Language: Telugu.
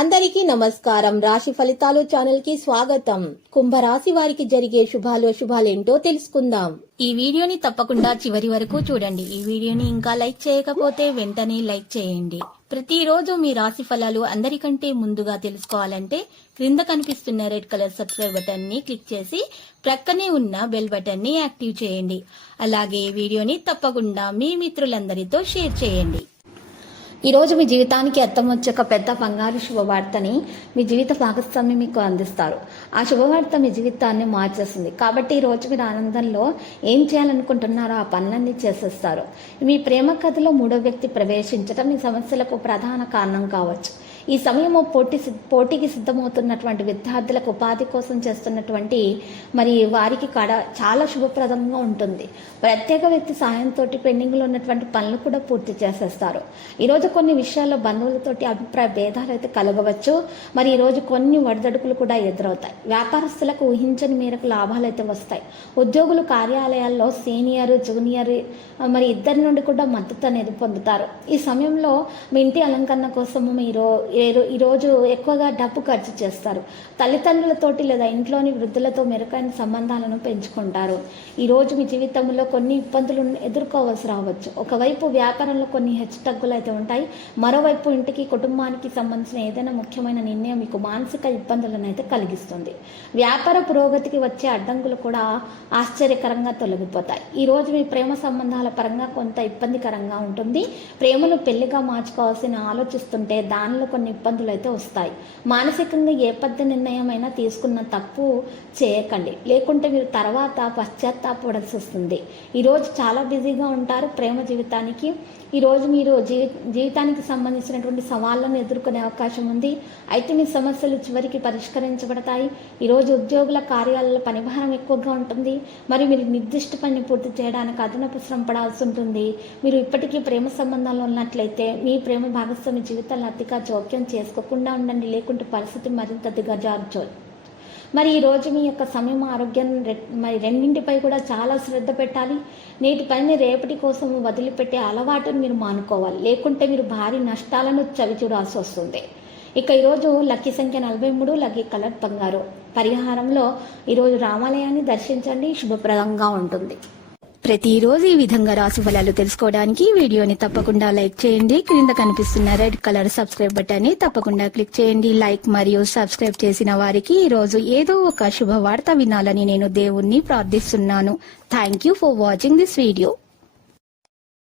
అందరికీ నమస్కారం. రాశి ఫలితాలు ఛానల్ కి స్వాగతం. కుంభరాశి వారికి జరిగే శుభాలేంటో తెలుసుకుందాం. ఈ వీడియోని తప్పకుండా చివరి వరకు చూడండి. ఈ వీడియోని ఇంకా లైక్ చేయకపోతే వెంటనే లైక్ చేయండి. ప్రతిరోజు మీ రాశి ఫలాలు అందరికంటే ముందుగా తెలుసుకోవాలంటే క్రింద కనిపిస్తున్న రెడ్ కలర్ సబ్స్క్రైబ్ బటన్ ని క్లిక్ చేసి ప్రక్కనే ఉన్న బెల్ బటన్ ని యాక్టివ్ చేయండి. అలాగే ఈ వీడియోని తప్పకుండా మీ మిత్రులందరితో షేర్ చేయండి. ఈ రోజు మీ జీవితానికి అర్థం వచ్చే ఒక పెద్ద బంగారు శుభవార్తని మీ జీవిత భాగస్వామి మీకు అందిస్తారు. ఆ శుభవార్త మీ జీవితాన్ని మార్చేస్తుంది. కాబట్టి ఈ రోజు మీరు ఆనందంలో ఏం చేయాలనుకుంటున్నారో ఆ పనులన్నీ చేసేస్తారు. మీ ప్రేమ కథలో మూడో వ్యక్తి ప్రవేశించడం మీ సమస్యలకు ప్రధాన కారణం కావచ్చు. ఈ సమయంలో పోటీకి సిద్ధమవుతున్నటువంటి విద్యార్థులకు ఉపాధి కోసం చేస్తున్నటువంటి వారికి చాలా శుభప్రదంగా ఉంటుంది. ప్రత్యేక వ్యక్తి సాయంతో పెండింగ్లో ఉన్నటువంటి పనులు కూడా పూర్తి చేసేస్తారు. ఈరోజు కొన్ని విషయాల్లో బంధువులతోటి అభిప్రాయ భేదాలు అయితే కలగవచ్చు. ఈరోజు కొన్ని ఒడిదొడుకులు కూడా ఎదురవుతాయి. వ్యాపారస్తులకు ఊహించని మేరకు లాభాలు అయితే వస్తాయి. ఉద్యోగులు కార్యాలయాల్లో సీనియర్ జూనియర్ ఇద్దరి నుండి కూడా మద్దతు అనేది పొందుతారు. ఈ సమయంలో మీ ఇంటి అలంకరణ కోసం ఈరోజు ఎక్కువగా డబ్బు ఖర్చు చేస్తారు. తల్లిదండ్రులతోటి లేదా ఇంట్లోని వృద్ధులతో మెరుగైన సంబంధాలను పెంచుకుంటారు. ఈరోజు మీ జీవితంలో కొన్ని ఇబ్బందులు ఎదుర్కోవాల్సి రావచ్చు. ఒకవైపు వ్యాపారంలో కొన్ని హెచ్చుతగ్గులు అయితే ఉంటాయి. మరోవైపు ఇంటికి కుటుంబానికి సంబంధించిన ఏదైనా ముఖ్యమైన నిర్ణయం మీకు మానసిక ఇబ్బందులను అయితే కలిగిస్తుంది. వ్యాపార పురోగతికి వచ్చే అడ్డంకులు కూడా ఆశ్చర్యకరంగా తొలగిపోతాయి. ఈరోజు మీ ప్రేమ సంబంధాల పరంగా కొంత ఇబ్బందికరంగా ఉంటుంది. ప్రేమను పెళ్లిగా మార్చుకోవాల్సిన ఆలోచిస్తుంటే దానిలో కొన్ని ఇబ్బందులు అయితే వస్తాయి. మానసికంగా ఏ పెద్ద నిర్ణయం అయినా తీసుకున్న తప్పు చేయకండి, లేకుంటే మీరు తర్వాత పశ్చాత్తాపడాల్సి వస్తుంది. ఈరోజు చాలా బిజీగా ఉంటారు. ప్రేమ జీవితానికి ఈరోజు మీరు జీవితానికి సంబంధించినటువంటి సవాళ్లను ఎదుర్కొనే అవకాశం ఉంది. అయితే మీ సమస్యలు చివరికి పరిష్కరించబడతాయి. ఈరోజు ఉద్యోగుల కార్యాలయాల పనిభారం ఎక్కువగా ఉంటుంది. మీరు నిర్దిష్ట పని పూర్తి చేయడానికి అదనపు శ్రమ పడాల్సి ఉంటుంది. మీరు ఇప్పటికీ ప్రేమ సంబంధాలు ఉన్నట్లయితే మీ ప్రేమ భాగస్వామి జీవితాలను అతిగా జోక్యం చేసుకోకుండా ఉండండి, లేకుంటే పరిస్థితి మరింత దిగజార్చోదు. ఈరోజు మీ యొక్క సమయం ఆరోగ్యం రెండింటిపై కూడా చాలా శ్రద్ధ పెట్టాలి. నేటి పని రేపటి కోసం వదిలిపెట్టే అలవాటును మీరు మానుకోవాలి, లేకుంటే మీరు భారీ నష్టాలను చవిచూడాల్సి వస్తుంది. ఈరోజు లక్కీ సంఖ్య 43, లక్కీ కలర్ బంగారు. పరిహారంలో ఈరోజు రామాలయాన్ని దర్శించండి, శుభప్రదంగా ఉంటుంది. ప్రతిరోజు ఈ విధంగా రాశి ఫలాలు తెలుసుకోవడానికి వీడియోని తప్పకుండా లైక్ చేయండి. క్రింద కనిపిస్తున్న రెడ్ కలర్ సబ్స్క్రైబ్ బటన్ ని తప్పకుండా క్లిక్ చేయండి. లైక్ మరియు సబ్స్క్రైబ్ చేసిన వారికి ఈ రోజు ఏదో ఒక శుభవార్త వినాలని నేను దేవుణ్ణి ప్రార్థిస్తున్నాను. Thank you for watching this video.